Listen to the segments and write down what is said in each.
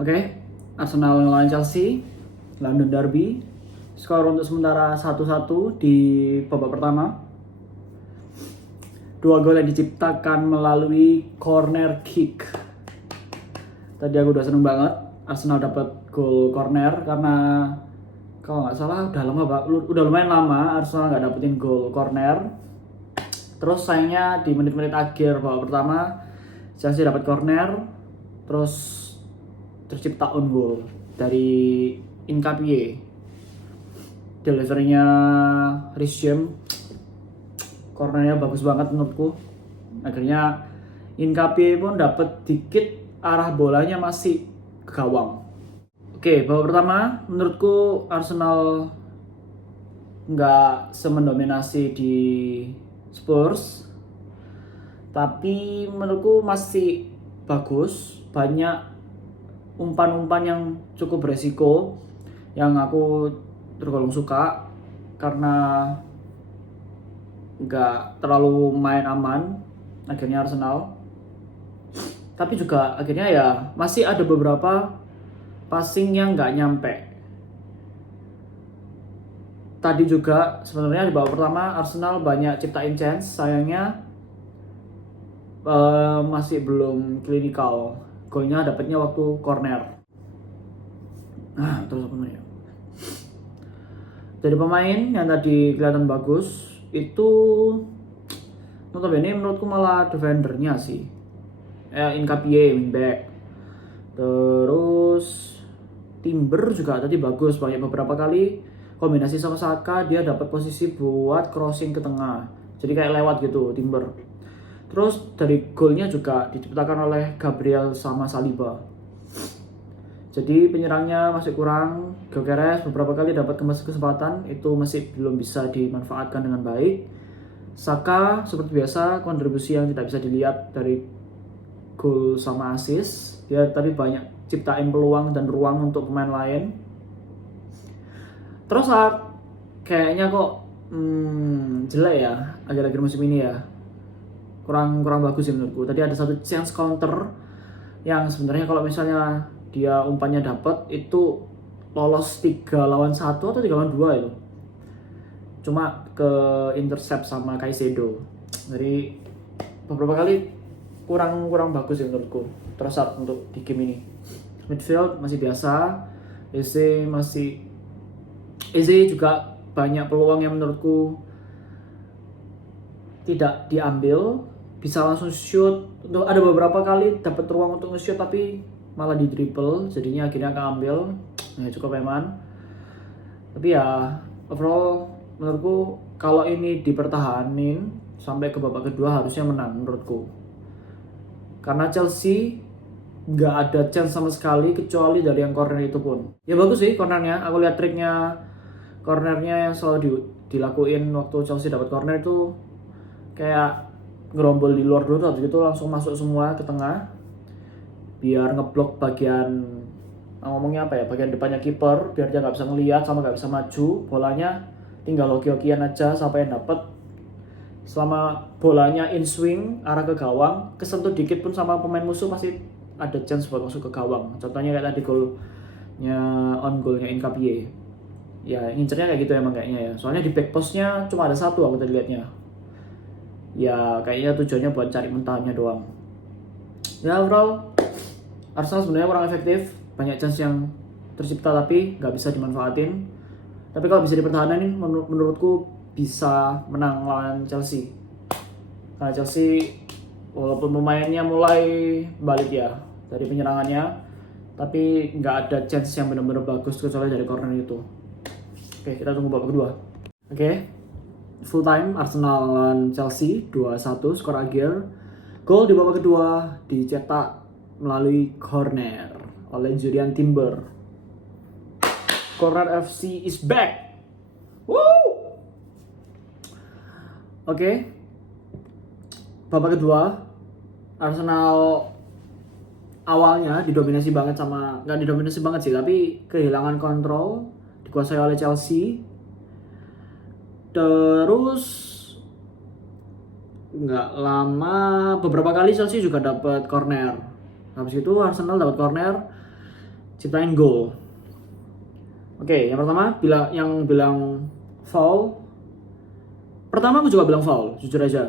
Oke, Arsenal ngelawan Chelsea, London Derby. Skor untuk sementara 1-1 di babak pertama. 2 gol yang diciptakan melalui corner kick. Tadi aku udah seneng banget Arsenal dapat gol corner karena kalau nggak salah udah lumayan lama Arsenal nggak dapetin gol corner. Terus sayangnya di menit-menit akhir babak pertama Chelsea dapat corner, terus tercipta own goal dari Nketiah. Deliverynya Reece James, cornernya bagus banget menurutku. Akhirnya Nketiah pun dapat dikit, arah bolanya masih ke gawang. Oke, babak pertama menurutku Arsenal nggak semendominasi di Spurs, tapi menurutku masih bagus. Banyak umpan-umpan yang cukup beresiko yang aku tergolong suka karena nggak terlalu main aman akhirnya Arsenal. Tapi juga akhirnya ya masih ada beberapa passing yang nggak nyampe. Tadi juga sebenarnya di babak pertama Arsenal banyak ciptain chance, sayangnya masih belum klinikal. Golnya dapatnya waktu corner. Terus apa namanya? Dari pemain yang tadi kelihatan bagus itu notabene menurutku malah defendernya sih. Nketiah wingback. Terus Timber juga tadi bagus, banyak beberapa kali kombinasi sama Saka dia dapat posisi buat crossing ke tengah. Jadi kayak lewat gitu Timber. Terus dari golnya juga diciptakan oleh Gabriel sama Saliba. Jadi penyerangnya masih kurang. Gyökeres beberapa kali dapat kesempatan, itu masih belum bisa dimanfaatkan dengan baik. Saka seperti biasa kontribusi yang tidak bisa dilihat dari gol sama assist. Dia tadi banyak ciptain peluang dan ruang untuk pemain lain. Terus kayaknya kok jelek ya akhir-akhir musim ini ya. Kurang bagus sih menurutku. Tadi ada satu chance counter yang sebenarnya kalau misalnya dia umpannya dapat itu lolos 3 lawan 1 atau 3 lawan 2 itu. Cuma ke intercept sama Caicedo. Jadi beberapa kali kurang bagus sih menurutku. Trossard untuk di game ini. Midfield masih biasa. Eze juga banyak peluang yang menurutku tidak diambil, bisa langsung shoot. Untuk ada beberapa kali dapat ruang untuk nge-shoot tapi malah di dribble, jadinya akhirnya keambil. Cukup eman. Tapi ya overall menurutku kalau ini dipertahanin sampai ke babak kedua harusnya menang menurutku. Karena Chelsea nggak ada chance sama sekali kecuali dari yang corner itu pun. Ya bagus sih cornernya. Aku lihat triknya cornernya yang selalu dilakuin waktu Chelsea dapat corner itu kayak ngerombol di luar dulu, habis itu langsung masuk semua ke tengah biar ngeblok bagian bagian depannya kiper, biar dia nggak bisa ngelihat sama nggak bisa maju. Bolanya tinggal hoki-hokian aja sampai dapat. Selama bolanya in swing arah ke gawang, kesentuh dikit pun sama pemain musuh pasti ada chance buat masuk ke gawang. Contohnya kayak tadi golnya on goalnya Nketiah. Ya ngincernya kayak gitu emang kayaknya ya. Soalnya di back postnya cuma ada satu aku tadi liatnya. Ya kayaknya tujuannya buat cari mentahnya doang. Ya overall Arsenal sebenarnya kurang efektif, banyak chance yang tercipta tapi nggak bisa dimanfaatin. Tapi kalau bisa dipertahanin menurutku bisa menang lawan Chelsea. Karena Chelsea walaupun pemainnya mulai balik ya dari penyerangannya, tapi nggak ada chance yang benar-benar bagus kecuali dari corner itu. Oke, kita tunggu babak kedua. Oke, full time Arsenal lawan Chelsea 2-1 skor akhir. Gol di babak kedua dicetak melalui corner oleh Jurriën Timber. Corner FC is back. Woo! Oke. Babak kedua Arsenal awalnya didominasi banget nggak didominasi banget sih, tapi kehilangan kontrol, dikuasai oleh Chelsea. Terus nggak lama beberapa kali Chelsea juga dapat corner. Habis itu Arsenal dapat corner, ciptain gol. Oke, yang pertama yang bilang foul. Pertama aku juga bilang foul, jujur aja.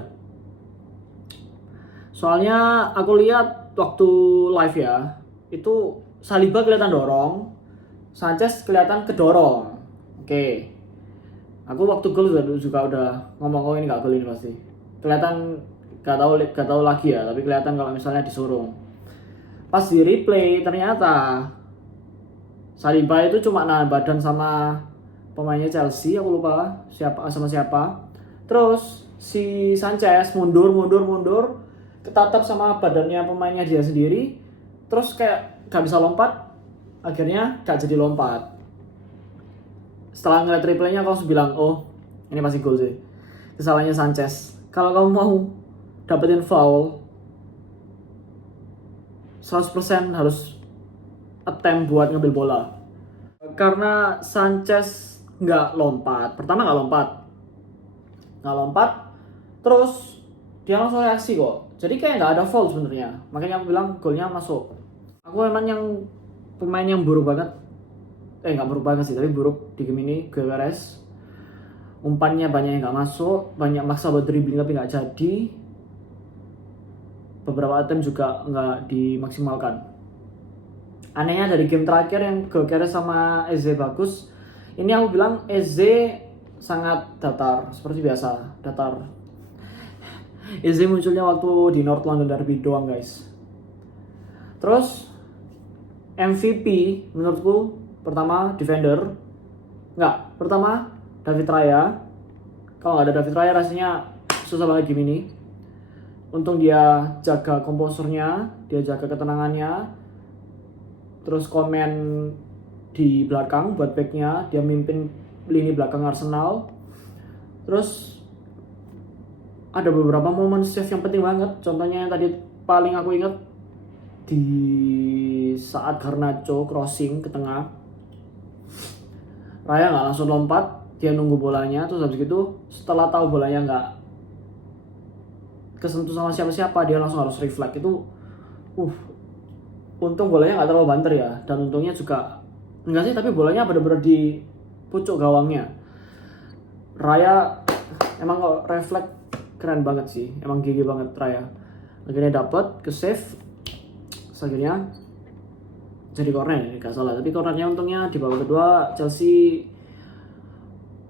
Soalnya aku lihat waktu live ya, itu Saliba kelihatan dorong, Sanchez kelihatan kedorong. Oke. Aku waktu gol juga udah ngomong, oh ini gak gol ini pasti. Kelihatan gak tahu lagi ya, tapi kelihatan kalau misalnya disurung. Pas di replay ternyata Saliba itu cuma nahan badan sama pemainnya Chelsea, aku lupa siapa. Terus si Sanchez mundur, ketatap sama badannya pemainnya dia sendiri. Terus kayak gak bisa lompat, akhirnya gak jadi lompat. Setelah ngeliat replaynya aku langsung bilang, oh ini pasti gol sih. Kesalahannya Sanchez. Kalau kamu mau dapetin foul 100% harus attempt buat ngambil bola. Karena Sanchez nggak lompat. Pertama nggak lompat. Terus dia langsung reaksi kok. Jadi kayak nggak ada foul sebenarnya. Makanya aku bilang golnya masuk. Aku emang yang pemain yang buruk banget. Nggak buruk banget sih, tapi buruk di game ini Gyökeres. Umpannya banyak yang nggak masuk, banyak maksa buat dribbling tapi nggak jadi. Beberapa attempt juga nggak dimaksimalkan. Anehnya dari game terakhir yang Gyökeres sama Eze bagus, ini aku bilang Eze sangat datar, seperti biasa, datar. Eze munculnya waktu di North London Derby doang guys. Terus MVP menurutku pertama defender, pertama David Raya. Kalau nggak ada David Raya rasanya susah banget game ini. Untung dia jaga komposernya, dia jaga ketenangannya. Terus komen di belakang buat backnya, dia mimpin lini belakang Arsenal. Terus ada beberapa momen save yang penting banget. Contohnya yang tadi paling aku ingat di saat Garnacho crossing ke tengah, Raya nggak langsung lompat, dia nunggu bolanya. Terus habis itu setelah tahu bolanya nggak kesentuh sama siapa-siapa, dia langsung harus reflect. Itu untung bolanya nggak terlalu banter ya, dan untungnya juga enggak sih, tapi bolanya benar-benar di pucuk gawangnya. Raya emang kok refleks keren banget sih, emang gigi banget Raya. Akhirnya dapat ke save, akhirnya jadi corner ini nggak salah, tapi cornernya untungnya di babak kedua Chelsea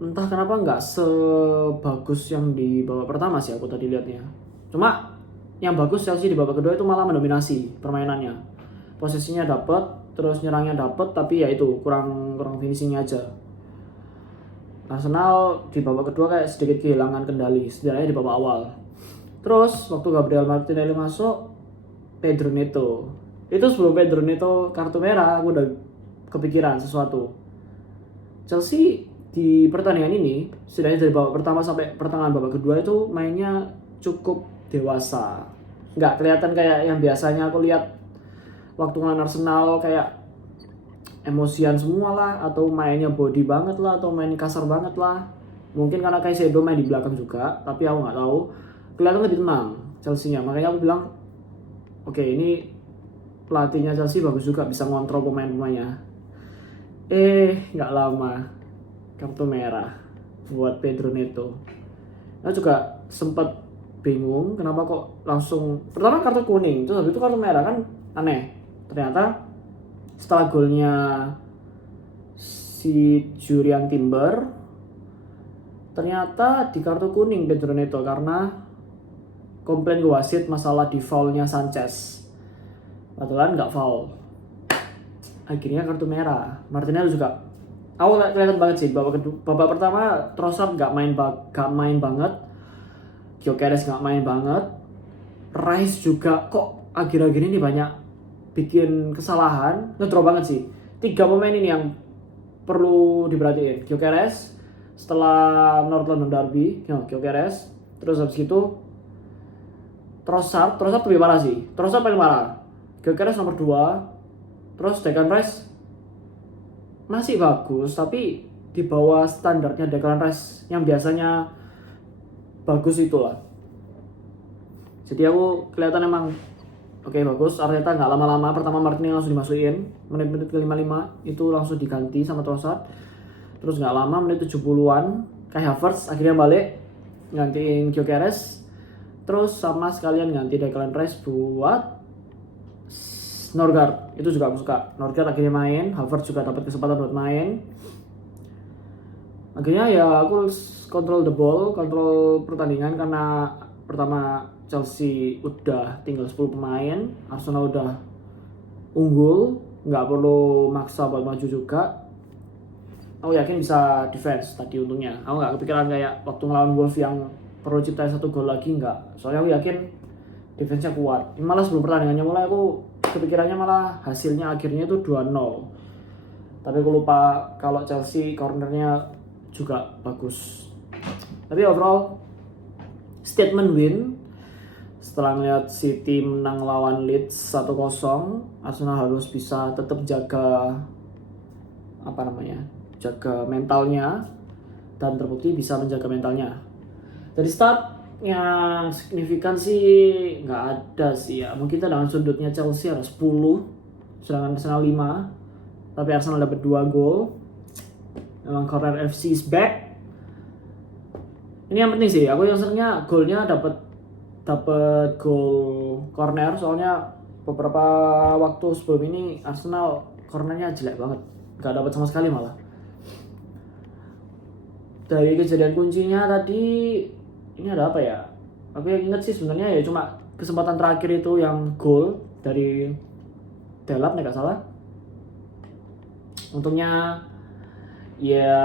entah kenapa nggak sebagus yang di babak pertama sih aku tadi lihatnya. Cuma yang bagus Chelsea di babak kedua itu malah mendominasi permainannya. Posisinya dapat, terus nyerangnya dapat, tapi ya itu kurang finishingnya aja. Arsenal di babak kedua kayak sedikit kehilangan kendali, setidaknya di babak awal. Terus waktu Gabriel Martinelli masuk, Pedro Neto. Itu sebelum Pedro Neto kartu merah, aku udah kepikiran sesuatu. Chelsea di pertandingan ini, setidaknya dari babak pertama sampai pertengahan babak kedua itu mainnya cukup dewasa. Nggak kelihatan kayak yang biasanya aku lihat waktu ngelawan Arsenal, kayak emosian semua lah, atau mainnya body banget lah, atau main kasar banget lah. Mungkin karena Caicedo main di belakang juga, tapi aku nggak tahu. Kelihatan lebih tenang Chelsea-nya. Makanya aku bilang, oke, ini pelatihnya Chelsea bagus juga, bisa ngontrol pemain-pemainnya. Nggak lama kartu merah buat Pedro Neto. Nah juga sempat bingung kenapa kok langsung pertama kartu kuning, terus habis itu kartu merah, kan aneh. Ternyata setelah golnya si Jurriën Timber, ternyata di kartu kuning Pedro Neto karena komplain ke wasit masalah di foulnya Sanchez. Padahal nggak foul. Akhirnya kartu merah. Martinelli juga awal kelihatan banget sih. Babak pertama Trossard nggak main banget. Gyökeres nggak main banget. Rice juga kok akhir-akhir ini banyak bikin kesalahan, ngedraw banget sih. 3 pemain ini yang perlu diperhatiin. Gyökeres setelah North London Derby, Gyökeres. Terus habis itu Trossard lebih parah sih. Trossard paling parah. Gyökeres nomor 2. Terus Declan Rice masih bagus, tapi di bawah standarnya Declan Rice yang biasanya bagus itulah. Jadi aku kelihatan emang Oke, bagus. Arteta nggak lama-lama, pertama Martinelli langsung dimasukin. Menit-menit ke 55 itu langsung diganti sama Trossard. Terus nggak lama, menit 70-an, Kai Havertz akhirnya balik gantiin Gyökeres. Terus sama sekalian ganti Declan Rice buat Norgard. Itu juga aku suka. Norgard akhirnya main, Havertz juga dapat kesempatan buat main. Akhirnya ya aku control the ball, kontrol pertandingan karena pertama Chelsea udah tinggal 10 pemain, Arsenal udah unggul, nggak perlu maksa buat maju juga. Aku yakin bisa defense tadi untungnya. Aku nggak kepikiran kayak waktu ngelawan Wolves yang perlu ciptain 1 gol lagi, nggak. Soalnya aku yakin defense-nya kuat. Malah sebelum pertandingannya mulai aku kepikirannya malah hasilnya akhirnya itu 2-0. Tapi aku lupa kalau Chelsea cornernya juga bagus. Tapi overall statement win. Setelah ngeliat City menang lawan Leeds 1-0, Arsenal harus bisa tetap jaga jaga mentalnya, dan terbukti bisa menjaga mentalnya. Dari start yang signifikan sih nggak ada sih ya. Mungkin tendangan sudutnya Chelsea ada 10, sedangkan Arsenal 5, tapi Arsenal dapat 2 gol. Memang corner FC is back. Ini yang penting sih. Aku yang seringnya golnya dapat gol corner, soalnya beberapa waktu sebelum ini Arsenal cornernya jelek banget, nggak dapat sama sekali malah. Dari kejadian kuncinya tadi, ini ada apa ya? Aku yang inget sih sebenarnya ya cuma kesempatan terakhir itu yang gol dari Delap, nggak salah. Untungnya ya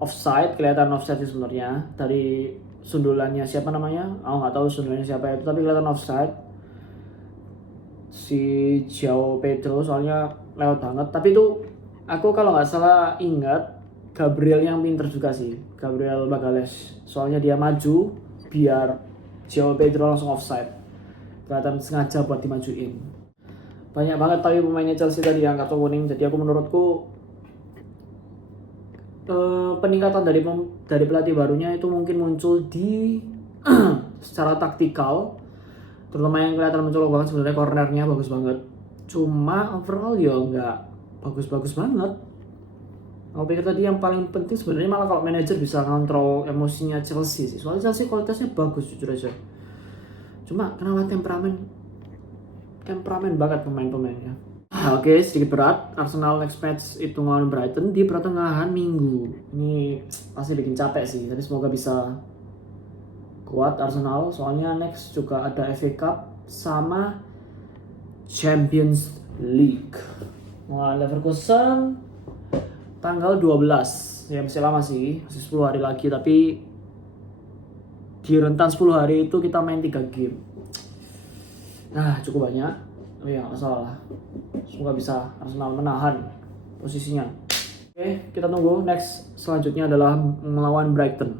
offside, kelihatan offside sih sebenarnya dari sundulannya siapa namanya, aku nggak tahu sundulannya siapa itu, tapi kelihatan offside si João Pedro, soalnya lewat banget. Tapi itu aku kalau nggak salah ingat Gabriel yang pinter juga sih, Gabriel Magalhaes, soalnya dia maju biar João Pedro langsung offside, kelihatan sengaja buat dimajuin. Banyak banget tapi pemainnya Chelsea tadi yang kartu kuning, jadi aku menurutku peningkatan dari pelatih barunya itu mungkin muncul di secara taktikal, terutama yang kelihatan mencolok banget sebenarnya cornernya bagus banget. Cuma overall ya nggak bagus-bagus banget. Aku pikir tadi yang paling penting sebenarnya malah kalau manajer bisa ngontrol emosinya Chelsea sih. Soalnya Chelsea kualitasnya bagus jujur aja. Cuma kenapa temperamen banget pemain-pemainnya. Oke, sedikit berat. Arsenal next match itu ngelawan Brighton di pertengahan minggu. Ini pasti bikin capek sih, tapi semoga bisa kuat Arsenal. Soalnya next juga ada FA Cup sama Champions League. Ngelawan Leverkusen tanggal 12. Ya masih lama sih, masih 10 hari lagi. Tapi di rentan 10 hari itu kita main 3 game. Nah, cukup banyak. Oh iya, masalah. Semoga bisa Arsenal menahan posisinya. Oke, kita tunggu. Next selanjutnya adalah melawan Brighton.